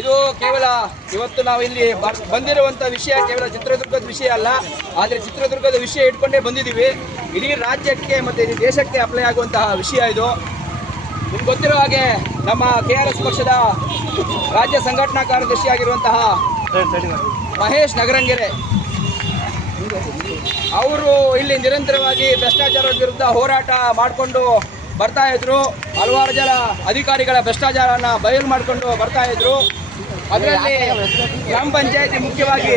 ಇದು ಕೇವಲ ಇವತ್ತು ನಾವು ಇಲ್ಲಿ ಬಂದಿರುವಂಥ ವಿಷಯ ಕೇವಲ ಚಿತ್ರದುರ್ಗದ ವಿಷಯ ಅಲ್ಲ, ಆದರೆ ಚಿತ್ರದುರ್ಗದ ವಿಷಯ ಇಟ್ಕೊಂಡೇ ಬಂದಿದ್ದೀವಿ. ಇಡೀ ರಾಜ್ಯಕ್ಕೆ ಮತ್ತು ಇಡೀ ದೇಶಕ್ಕೆ ಅಪ್ಲೈ ಆಗುವಂತಹ ವಿಷಯ ಇದು. ನಿಮ್ಗೆ ಗೊತ್ತಿರೋ ಹಾಗೆ ನಮ್ಮ KRS ಪಕ್ಷದ ರಾಜ್ಯ ಸಂಘಟನಾ ಕಾರ್ಯದರ್ಶಿ ಆಗಿರುವಂತಹ ಮಹೇಶ್ ನಗರಂಗೆರೆ ಅವರು ಇಲ್ಲಿ ನಿರಂತರವಾಗಿ ಭ್ರಷ್ಟಾಚಾರದ ವಿರುದ್ಧ ಹೋರಾಟ ಮಾಡಿಕೊಂಡು ಬರ್ತಾ ಇದ್ರು. ಹಲವಾರು ಜನ ಅಧಿಕಾರಿಗಳ ಭ್ರಷ್ಟಾಚಾರನ ಬಯಲು ಮಾಡಿಕೊಂಡು ಬರ್ತಾ ಇದ್ರು. ಅದರಲ್ಲಿ ಗ್ರಾಮ ಪಂಚಾಯತಿ ಮುಖ್ಯವಾಗಿ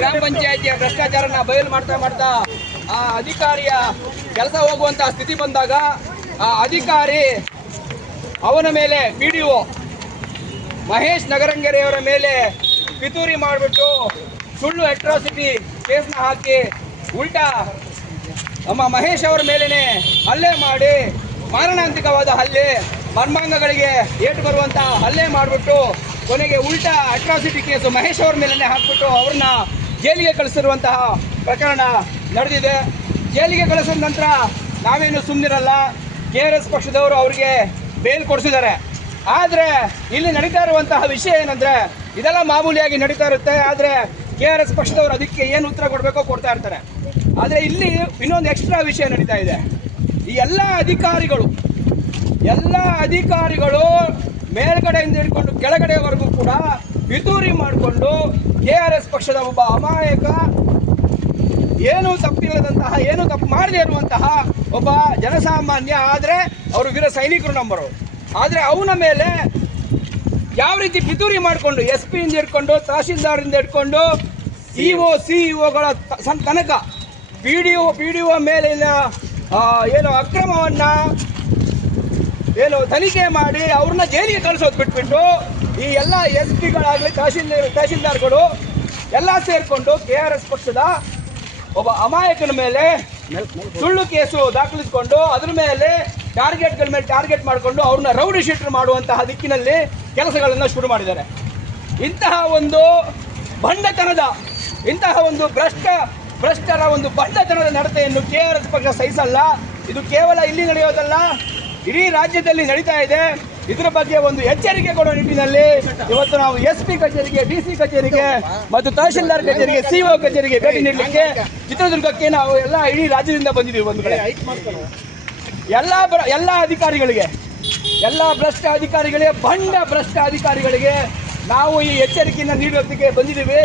ಗ್ರಾಮ ಪಂಚಾಯತಿಯ ಭ್ರಷ್ಟಾಚಾರನ ಬಯಲು ಮಾಡ್ತಾ ಆ ಅಧಿಕಾರಿಯ ಕೆಲಸ ಹೋಗುವಂತಹ ಸ್ಥಿತಿ ಬಂದಾಗ ಆ ಅಧಿಕಾರಿ ಅವನ ಮೇಲೆ PDO ಮಹೇಶ್ ನಗರಂಗೆರೆಯವರ ಮೇಲೆ ಪಿತೂರಿ ಮಾಡಿಬಿಟ್ಟು ಸುಳ್ಳು ಅಟ್ರಾಸಿಟಿ ಕೇಸ್ನ ಹಾಕಿ ಉಲ್ಟಾ ನಮ್ಮ ಮಹೇಶ್ ಅವರ ಮೇಲೇ ಹಲ್ಲೆ ಮಾಡಿ ಮಾರಣಾಂತಿಕವಾದ ಹಲ್ಲೆ, ಮರ್ಮಾಂಗಗಳಿಗೆ ಏಟು ಬರುವಂಥ ಹಲ್ಲೆ ಮಾಡಿಬಿಟ್ಟು ಕೊನೆಗೆ ಉಲ್ಟಾ ಅಟ್ರಾಸಿಟಿ ಕೇಸು ಮಹೇಶ್ ಅವ್ರ ಮೇಲೇ ಹಾಕ್ಬಿಟ್ಟು ಅವ್ರನ್ನ ಜೈಲಿಗೆ ಕಳಿಸಿರುವಂತಹ ಪ್ರಕರಣ ನಡೆದಿದೆ. ಜೈಲಿಗೆ ಕಳಿಸಿದ ನಂತರ ನಾವೇನು ಸುಮ್ಮನಿರಲ್ಲ, KRS ಪಕ್ಷದವರು ಅವರಿಗೆ ಬೇಲ್ ಕೊಡಿಸಿದ್ದಾರೆ. ಆದರೆ ಇಲ್ಲಿ ನಡೀತಾ ಇರುವಂತಹ ವಿಷಯ ಏನಂದರೆ ಇದೆಲ್ಲ ಮಾಮೂಲಿಯಾಗಿ ನಡೀತಾ ಇರುತ್ತೆ. ಆದರೆ KRS ಪಕ್ಷದವರು ಅದಕ್ಕೆ ಏನು ಉತ್ತರ ಕೊಡಬೇಕೋ ಕೊಡ್ತಾ ಇರ್ತಾರೆ. ಆದರೆ ಇಲ್ಲಿ ಇನ್ನೊಂದು ಎಕ್ಸ್ಟ್ರಾ ವಿಷಯ ನಡೀತಾ ಇದೆ. ಈ ಎಲ್ಲ ಅಧಿಕಾರಿಗಳು ಮೇಲ್ಗಡೆಯಿಂದ ಹಿಡ್ಕೊಂಡು ಕೆಳಗಡೆವರೆಗೂ ಕೂಡ ಪಿತೂರಿ ಮಾಡಿಕೊಂಡು KRS ಪಕ್ಷದ ಒಬ್ಬ ಅಮಾಯಕ, ಏನು ತಪ್ಪಿಲ್ಲದಂತಹ, ಏನು ತಪ್ಪು ಮಾಡದೇ ಇರುವಂತಹ ಒಬ್ಬ ಜನಸಾಮಾನ್ಯ, ಆದರೆ ಅವರು ವೀರ ಸೈನಿಕರು ನಂಬರು. ಆದರೆ ಅವನ ಮೇಲೆ ಯಾವ ರೀತಿ ಪಿತೂರಿ ಮಾಡಿಕೊಂಡು SP ಇಂದ ಹಿಡ್ಕೊಂಡು ತಹಶೀಲ್ದಾರಿಂದ ಹಿಡ್ಕೊಂಡು EO CEO ತನಕ PDO ಮೇಲಿನ ಏನು ಅಕ್ರಮವನ್ನು ಏನು ತನಿಖೆ ಮಾಡಿ ಅವ್ರನ್ನ ಜೈಲಿಗೆ ಕಳಿಸೋದು ಬಿಟ್ಬಿಟ್ಟು ಈ ಎಲ್ಲ SP ತಹಶೀಲ್ದಾರ್ಗಳು ಎಲ್ಲ ಸೇರಿಕೊಂಡು KRS ಪಕ್ಷದ ಒಬ್ಬ ಅಮಾಯಕನ ಮೇಲೆ ಸುಳ್ಳು ಕೇಸು ದಾಖಲಿಸಿಕೊಂಡು ಅದ್ರ ಮೇಲೆ ಟಾರ್ಗೆಟ್ಗಳ ಮೇಲೆ ಟಾರ್ಗೆಟ್ ಮಾಡಿಕೊಂಡು ಅವ್ರನ್ನ ರೌಡಿ ಶೀಟರ್ ಮಾಡುವಂತಹ ದಿಕ್ಕಿನಲ್ಲಿ ಕೆಲಸಗಳನ್ನು ಶುರು ಮಾಡಿದ್ದಾರೆ. ಇಂತಹ ಒಂದು ಬಂಡತನದ, ಇಂತಹ ಒಂದು ಭ್ರಷ್ಟರ ಒಂದು ಬಂಡತನದ ನಡತೆಯನ್ನು KRS ಪಕ್ಷ ಸಹಿಸಲ್ಲ. ಇದು ಕೇವಲ ಇಲ್ಲಿ ನಡೆಯೋದಲ್ಲ, ಇಡೀ ರಾಜ್ಯದಲ್ಲಿ ನಡೀತಾ ಇದೆ. ಇದರ ಬಗ್ಗೆ ಒಂದು ಎಚ್ಚರಿಕೆ ಕೊಡೋ ನಿಟ್ಟಿನಲ್ಲಿ ಇವತ್ತು ನಾವು SP ಕಚೇರಿಗೆ, DC ಕಚೇರಿಗೆ ಮತ್ತು ತಹಶೀಲ್ದಾರ್ ಕಚೇರಿಗೆ, CO ಕಚೇರಿಗೆ ಭೇಟಿ ನೀಡಲಿಕ್ಕೆ ಚಿತ್ರದುರ್ಗಕ್ಕೆ ನಾವು ಇಡೀ ರಾಜ್ಯದಿಂದ ಬಂದಿದ್ದೀವಿ. ಒಂದು ಕಡೆ ಎಲ್ಲ ಅಧಿಕಾರಿಗಳಿಗೆ, ಎಲ್ಲ ಭ್ರಷ್ಟ ಅಧಿಕಾರಿಗಳಿಗೆ ನಾವು ಈ ಎಚ್ಚರಿಕೆಯನ್ನು ನೀಡೋದಕ್ಕೆ ಬಂದಿದ್ದೀವಿ.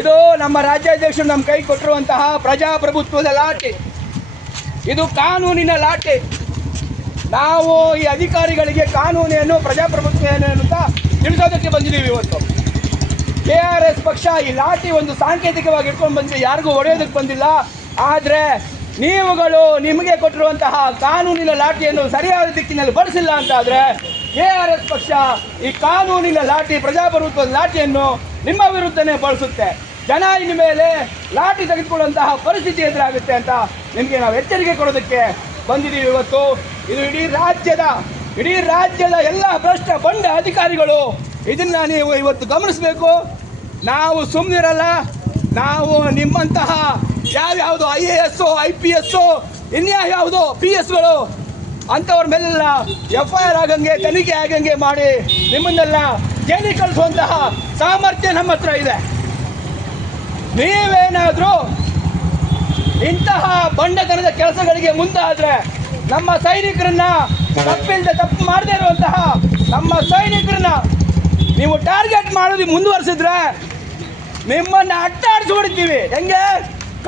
ಇದು ನಮ್ಮ ರಾಜ್ಯಾಧ್ಯಕ್ಷರು ನಮ್ಮ ಕೈ ಕೊಟ್ಟಿರುವಂತಹ ಪ್ರಜಾಪ್ರಭುತ್ವದ ಲಾಠಿ, ಇದು ಕಾನೂನಿನ ಲಾಠಿ. ನಾವು ಈ ಅಧಿಕಾರಿಗಳಿಗೆ ಕಾನೂನೇನು, ಪ್ರಜಾಪ್ರಭುತ್ವ ಏನು ಅಂತ ತಿಳಿಸೋದಕ್ಕೆ ಬಂದಿದ್ದೀವಿ. ಇವತ್ತು KRS ಪಕ್ಷ ಈ ಲಾಠಿ ಒಂದು ಸಾಂಕೇತಿಕವಾಗಿ ಇಟ್ಕೊಂಡು ಬಂದಿದೆ, ಯಾರಿಗೂ ಹೊಡೆಯೋದಕ್ಕೆ ಬಂದಿಲ್ಲ. ಆದರೆ ನೀವುಗಳು ನಿಮಗೆ ಕೊಟ್ಟಿರುವಂತಹ ಕಾನೂನಿನ ಲಾಠಿಯನ್ನು ಸರಿಯಾದ ದಿಕ್ಕಿನಲ್ಲಿ ಬಳಸಿಲ್ಲ ಅಂತಾದರೆ KRS ಪಕ್ಷ ಈ ಕಾನೂನಿನ ಲಾಠಿ, ಪ್ರಜಾಪ್ರಭುತ್ವದ ಲಾಠಿಯನ್ನು ನಿಮ್ಮ ವಿರುದ್ಧನೇ ಬಳಸುತ್ತೆ. ಜನ ಇನ್ನು ಮೇಲೆ ಲಾಠಿ ತೆಗೆದುಕೊಳ್ಳುವಂತಹ ಪರಿಸ್ಥಿತಿ ಎದುರಾಗುತ್ತೆ ಅಂತ ನಿಮಗೆ ನಾವು ಎಚ್ಚರಿಕೆ ಕೊಡೋದಕ್ಕೆ ಬಂದಿದ್ದೀವಿ ಇವತ್ತು. ಇದು ಇಡೀ ರಾಜ್ಯದ ಎಲ್ಲ ಭ್ರಷ್ಟ ಬಂಡ ಅಧಿಕಾರಿಗಳು ಇದನ್ನು ನೀವು ಇವತ್ತು ಗಮನಿಸಬೇಕು. ನಾವು ಸುಮ್ಮನಿರಲ್ಲ. ನಾವು ನಿಮ್ಮಂತಹ ಯಾವ್ಯಾವುದು IAS, IPS, ಇನ್ಯಾವುದೋ PS ಅಂಥವ್ರ ಮೇಲೆಲ್ಲ FIR ಆಗಂಗೆ, ತನಿಖೆ ಆಗಂಗೆ ಮಾಡಿ ನಿಮ್ಮನ್ನೆಲ್ಲ ಜೈಲಿಗೆ ಕಳಿಸುವಂತಹ ಸಾಮರ್ಥ್ಯ ನಮ್ಮ ಹತ್ರ ಇದೆ. ನೀವೇನಾದರೂ ಇಂತಹ ಬಂಡತನದ ಕೆಲಸಗಳಿಗೆ ಮುಂದಾದರೆ ನಮ್ಮ ಸೈನಿಕರನ್ನ, ತಪ್ಪು ಮಾಡದೇ ಇರುವಂತಹ ನಮ್ಮ ಸೈನಿಕರನ್ನ ನೀವು ಟಾರ್ಗೆಟ್ ಮಾಡೋದು ಮುಂದುವರಿಸಿದ್ರೆ ನಿಮ್ಮನ್ನು ಅಟ್ಟಾಡಿಸಿ ಹೊಡಿತೀವಿ. ಹೆಂಗೆ?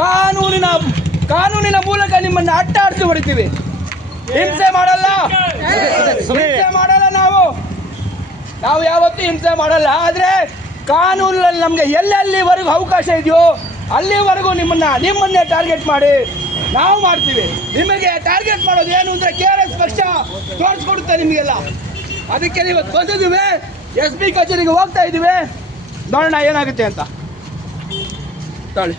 ಕಾನೂನಿನ ಮೂಲಕ ನಿಮ್ಮನ್ನು ಅಟ್ಟಾಡಿಸಿ ಹೊಡಿತೀವಿ. ಹಿಂಸೆ ಮಾಡಲ್ಲ ನಾವು ಯಾವತ್ತೂ ಹಿಂಸೆ ಮಾಡಲ್ಲ. ಆದರೆ ಕಾನೂನಲ್ಲಿ ನಮಗೆ ಎಲ್ಲೆಲ್ಲಿವರೆಗೂ ಅವಕಾಶ ಇದೆಯೋ ಅಲ್ಲಿವರೆಗೂ ನಿಮ್ಮನ್ನೇ ಟಾರ್ಗೆಟ್ ಮಾಡಿ ನಾವು ಮಾಡ್ತೀವಿ. ನಿಮಗೆ ಟಾರ್ಗೆಟ್ ಮಾಡೋದು ಏನು ಅಂದರೆ KRS ಪಕ್ಷ ತೋರಿಸ್ಕೊಡುತ್ತೆ ನಿಮಗೆಲ್ಲ. ಅದಕ್ಕೆ ಇವತ್ತು ಬಂದಿದ್ದೀವಿ, SP ಕಚೇರಿಗೆ ಹೋಗ್ತಾ ಇದ್ದೀವಿ. ನೋಡೋಣ ಏನಾಗುತ್ತೆ ಅಂತ. ತಾಳಿ.